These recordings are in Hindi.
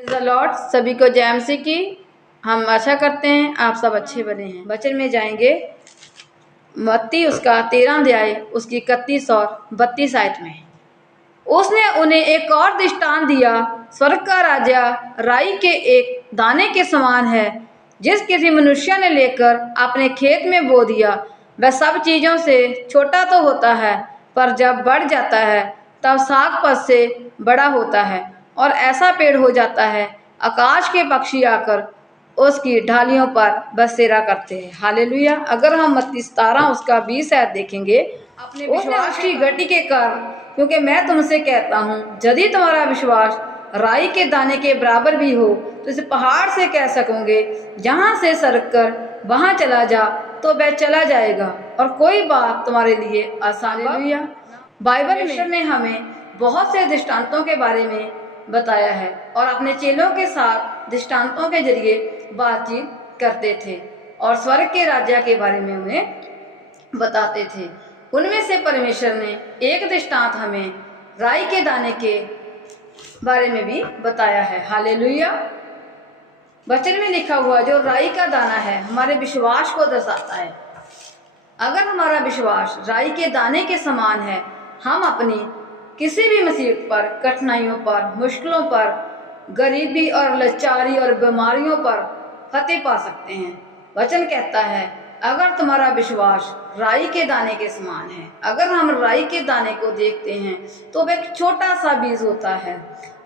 Praise the Lord. सभी को जय मसीह की। हम आशा करते हैं आप सब अच्छे बने हैं। वचन में जाएंगे मत्ती उसका 13 अध्याय उसकी 31 और 32 आयत में। उसने उन्हें एक और दृष्टांत दिया, स्वर्ग का राज्य राई के एक दाने के समान है, जिस किसी मनुष्य ने लेकर अपने खेत में बो दिया। वह सब चीज़ों से छोटा तो होता है, पर जब बढ़ जाता है तब साग पत से बड़ा होता है और ऐसा पेड़ हो जाता है आकाश के पक्षी आकर उसकी ढालियों पर बसेरा करते हैं। हालेलुया। अगर हम मत्ती 17 उसका 20 आयत देखेंगे, अपने विश्वास की गति के कारण, क्योंकि मैं तुमसे कहता हूँ यदि तुम्हारा विश्वास राई के दाने के बराबर भी हो तो इस पहाड़ से कह सकोगे यहाँ से सरक कर वहाँ चला जा, तो वह चला जाएगा और कोई बात तुम्हारे लिए आसान। हालेलुया। बाइबल में हमें बहुत से दृष्टांतों के बारे में बताया है और अपने चेलों के साथ दृष्टांतों के जरिए बातचीत करते थे और स्वर्ग के राज्य के बारे में उन्हें बताते थे। उनमें से परमेश्वर ने एक दृष्टांत हमें राई के दाने के बारे में भी बताया है। हालेलुया। वचन में लिखा हुआ जो राई का दाना है हमारे विश्वास को दर्शाता है। अगर हमारा विश्वास राई के दाने के समान है, हम अपनी किसी भी मुसीबत पर, कठिनाइयों पर, मुश्किलों पर, गरीबी और लाचारी और बीमारियों पर फतेह पा सकते हैं। वचन कहता है अगर तुम्हारा विश्वास राई के दाने के समान है। अगर हम राई के दाने को देखते हैं तो वह एक छोटा सा बीज होता है।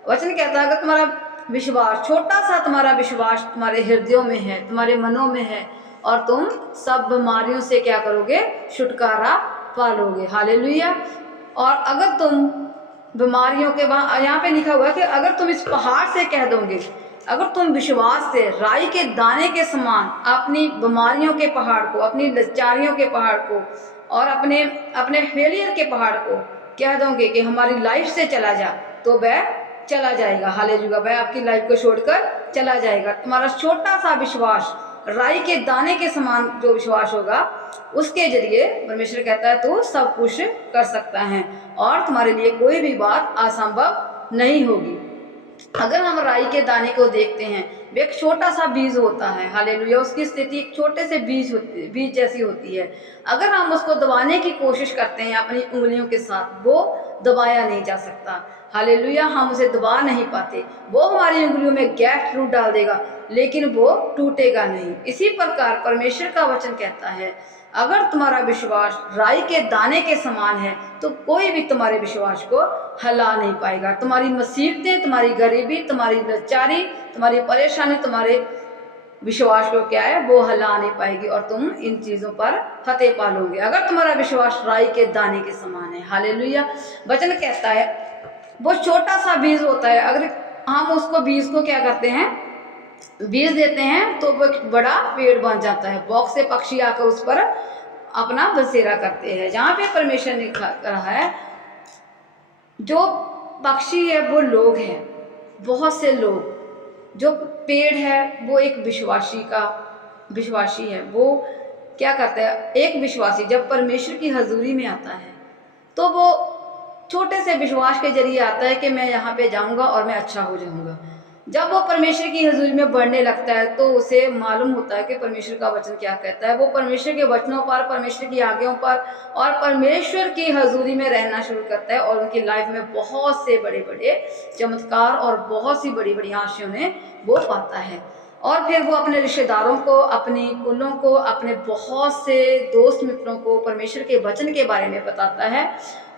वचन कहता है अगर तुम्हारा विश्वास, छोटा सा तुम्हारा विश्वास तुम्हारे हृदयों में है, तुम्हारे मनों में है, और तुम सब बीमारियों से क्या करोगे? छुटकारा पालोगे। हालेलुया। और अगर तुम बीमारियों के, वहाँ यहाँ पे लिखा हुआ है कि अगर तुम इस पहाड़ से कह दोगे, अगर तुम विश्वास से राई के दाने के समान अपनी बीमारियों के पहाड़ को, अपनी लाचारियों के पहाड़ को और अपने फेलियर के पहाड़ को कह दोगे कि हमारी लाइफ से चला जा, तो वह चला जाएगा। हालेलुया। वह आपकी लाइफ को छोड़कर चला जाएगा। तुम्हारा छोटा सा विश्वास राई के दाने के समान जो विश्वास होगा, उसके जरिए परमेश्वर कहता है तू सब कुछ कर सकता है और तुम्हारे लिए कोई भी बात असंभव नहीं होगी। अगर हम राई के दाने को देखते हैं, वे एक छोटा सा बीज होता है। हालेलुया। उसकी स्थिति एक छोटे से बीज जैसी होती है। अगर हम उसको दबाने की कोशिश करते हैं अपनी उंगलियों के साथ, वो दबाया नहीं जा सकता। हालेलुया। हम उसे दबा नहीं पाते। वो हमारी उंगलियों में गैप जरूर डाल देगा, लेकिन वो टूटेगा नहीं। इसी प्रकार परमेश्वर का वचन कहता है अगर तुम्हारा विश्वास राई के दाने के समान है तो कोई भी तुम्हारे विश्वास को हिला नहीं पाएगा। तुम्हारी मुसीबतें, तुम्हारी गरीबी, तुम्हारी लाचारी, तुम्हारी परेशानी तुम्हारे विश्वास को क्या है? वो हिला नहीं पाएगी और तुम इन चीज़ों पर फतेह पालोगे अगर तुम्हारा विश्वास राई के दाने के समान है। हालेलुया। वचन कहता है वो छोटा सा बीज होता है। अगर हम उसको बीज को क्या करते हैं? बीज देते हैं तो वो बड़ा पेड़ बन जाता है। बहुत से पक्षी आकर उस पर अपना बसेरा करते हैं। जहाँ पे परमेश्वर ने कहा है जो पक्षी है वो लोग हैं, बहुत से लोग। जो पेड़ है वो एक विश्वासी है। वो क्या करता है? एक विश्वासी जब परमेश्वर की हजूरी में आता है तो वो छोटे से विश्वास के जरिए आता है कि मैं यहाँ पे जाऊँगा और मैं अच्छा हो जाऊँगा। जब वो परमेश्वर की हजूरी में बढ़ने लगता है तो उसे मालूम होता है कि परमेश्वर का वचन क्या कहता है। वो परमेश्वर के वचनों पर, परमेश्वर की आज्ञाओं पर और परमेश्वर की हजूरी में रहना शुरू करता है और उनकी लाइफ में बहुत से बड़े बड़े चमत्कार और बहुत सी बड़ी बड़ी आशीषों ने वो पाता है। और फिर वो अपने रिश्तेदारों को, अपनी कुलों को, अपने बहुत से दोस्त मित्रों को परमेश्वर के वचन के बारे में बताता है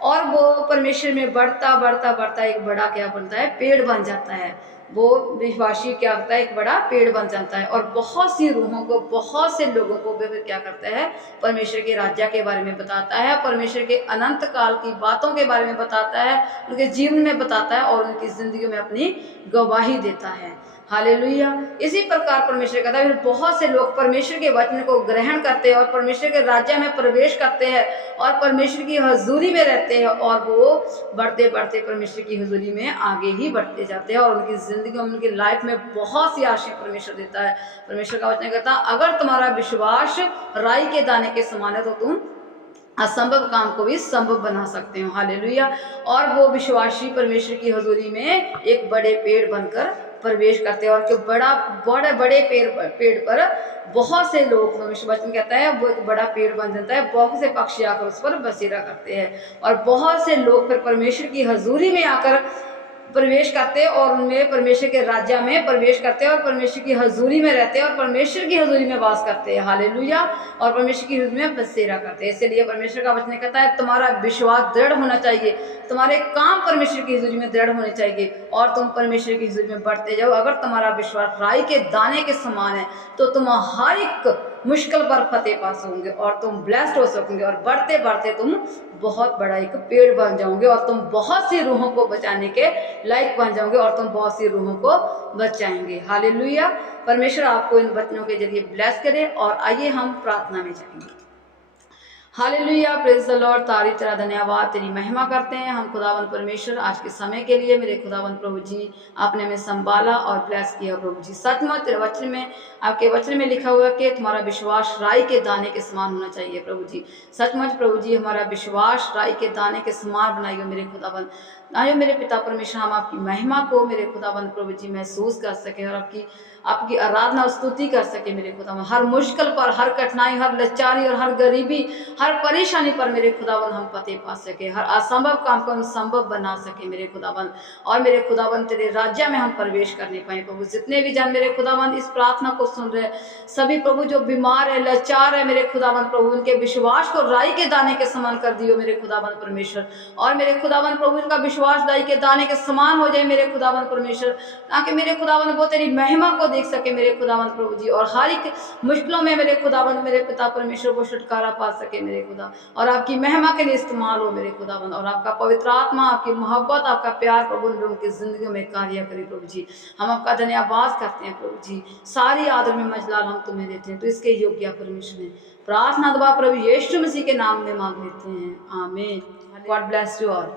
और वो परमेश्वर में बढ़ता बढ़ता बढ़ता एक बड़ा क्या बनता है? पेड़ बन जाता है। वो विश्वासी क्या होता है? एक बड़ा पेड़ बन जाता है और बहुत सी रूहों को, बहुत से लोगों को भी क्या करता है? परमेश्वर के राज्य के बारे में बताता है, परमेश्वर के अनंत काल की बातों के बारे में बताता है, उनके जीवन में बताता है और उनकी जिंदगी में अपनी गवाही देता है। हालेलुया। इसी प्रकार परमेश्वर कहता है बहुत से लोग परमेश्वर के वचन को ग्रहण करते हैं और परमेश्वर के राज्य में प्रवेश करते हैं और परमेश्वर की हजूरी में रहते हैं और वो बढ़ते बढ़ते परमेश्वर की हजूरी में आगे ही बढ़ते जाते हैं और उनकी जिंदगी में, उनकी लाइफ में बहुत सी आशीष परमेश्वर देता है। परमेश्वर का वचन कहता है अगर तुम्हारा विश्वास राई के दाने के समान है तो तुम असंभव काम को भी संभव बना सकते हो। हालेलुया। और वो विश्वासी परमेश्वर की हजूरी में एक बड़े पेड़ बनकर प्रवेश करते हैं। और कि बड़े बड़े पेड़ पर बहुत से लोग, परमेश्वर वचन कहता है वो एक बड़ा पेड़ बन जाता है, बहुत से पक्षी आकर उस पर बसेरा करते हैं और बहुत से लोग फिर परमेश्वर की हजूरी में आकर प्रवेश करते हैं और उनमें परमेश्वर के राज्य में प्रवेश करते हैं और परमेश्वर की हजूरी में रहते हैं और परमेश्वर की हजूरी में वास करते हैं। हालेलुया। और परमेश्वर की हजूरी में बसेरा करते हैं। इसलिए परमेश्वर का वचन कहता है तुम्हारा विश्वास दृढ़ होना चाहिए, तुम्हारे काम परमेश्वर की हजूरी में दृढ़ होने चाहिए और तुम परमेश्वर की हजूरी में बढ़ते जाओ। अगर तुम्हारा विश्वास राई के दाने के समान है तो तुम हर एक मुश्किल पर फतेह पा सकोगे और तुम ब्लेस्ड हो सकोगे और बढ़ते बढ़ते तुम बहुत बड़ा एक पेड़ बन जाओगे और तुम बहुत सी रूहों को बचाने के लायक बन जाओगे और तुम बहुत सी रूहों को बचाएंगे। हालेलुया। परमेश्वर आपको इन वचनों के जरिए ब्लेस करे। और आइए हम प्रार्थना में जाएंगे। Hallelujah, praise the Lord. तारीफ तेरा धन्यवाद, तेरी महिमा करते हैं हम खुदावंद परमेश्वर आज के समय के लिए। मेरे खुदावंद प्रभु जी आपने हमें संभाला और ब्लेस किया प्रभु जी। सचमुच तेरे वचन में, आपके वचन में लिखा हुआ कि तुम्हारा विश्वास राई के दाने के समान होना चाहिए प्रभु जी। सचमुच प्रभु जी हमारा विश्वास राई के दाने के समान बनाइए मेरे खुदावंद। आइए मेरे पिता परमेश्वर हम आपकी महिमा को मेरे खुदावंद प्रभु जी महसूस कर सके और आपकी आराधना और स्तुति कर सके मेरे खुदावंद। हर मुश्किल पर, हर कठिनाई, हर लाचारी और हर गरीबी, हर परेशानी पर मेरे खुदावंद हम फतेह पा सके। हर असंभव काम को हम संभव बना सके मेरे खुदावंद। और मेरे खुदावंद तेरे राज्य में हम प्रवेश करने पाए प्रभु। जितने भी जन मेरे खुदावंद इस प्रार्थना को सुन रहे सभी प्रभु जो बीमार है, लाचार है मेरे खुदावंद प्रभु, उनके विश्वास को राई के दाने के समान कर दियो मेरे खुदावंद परमेश्वर। और मेरे खुदावंद प्रभु उनका विश्वास राई के दाने के समान हो जाए मेरे खुदावंद परमेश्वर, ताकि मेरे खुदावंद वो तेरी महिमा को देख सके मेरे खुदावंद प्रभु जी। और हर एक मुश्किलों में मेरे खुदावंद मेरे पिता परमेश्वर वो छुटकारा पा सके मेरे खुदा और आपकी महिमा के लिए इस्तेमाल हो मेरे खुदावंद। और आपका पवित्र आत्मा, आपकी मोहब्बत, आपका प्यार प्रभु उन लोगों की जिंदगी में कार्य करे प्रभु जी। हम आपका धन्यवाद करते हैं प्रभु जी। सारी आदर में मजलाल हम तुम्हें देते हैं, तो इसके योग्य परमेश्वर ने प्रार्थना दुआ प्रभु यीशु मसीह के नाम में मांग लेते हैं, आमीन। God bless you all.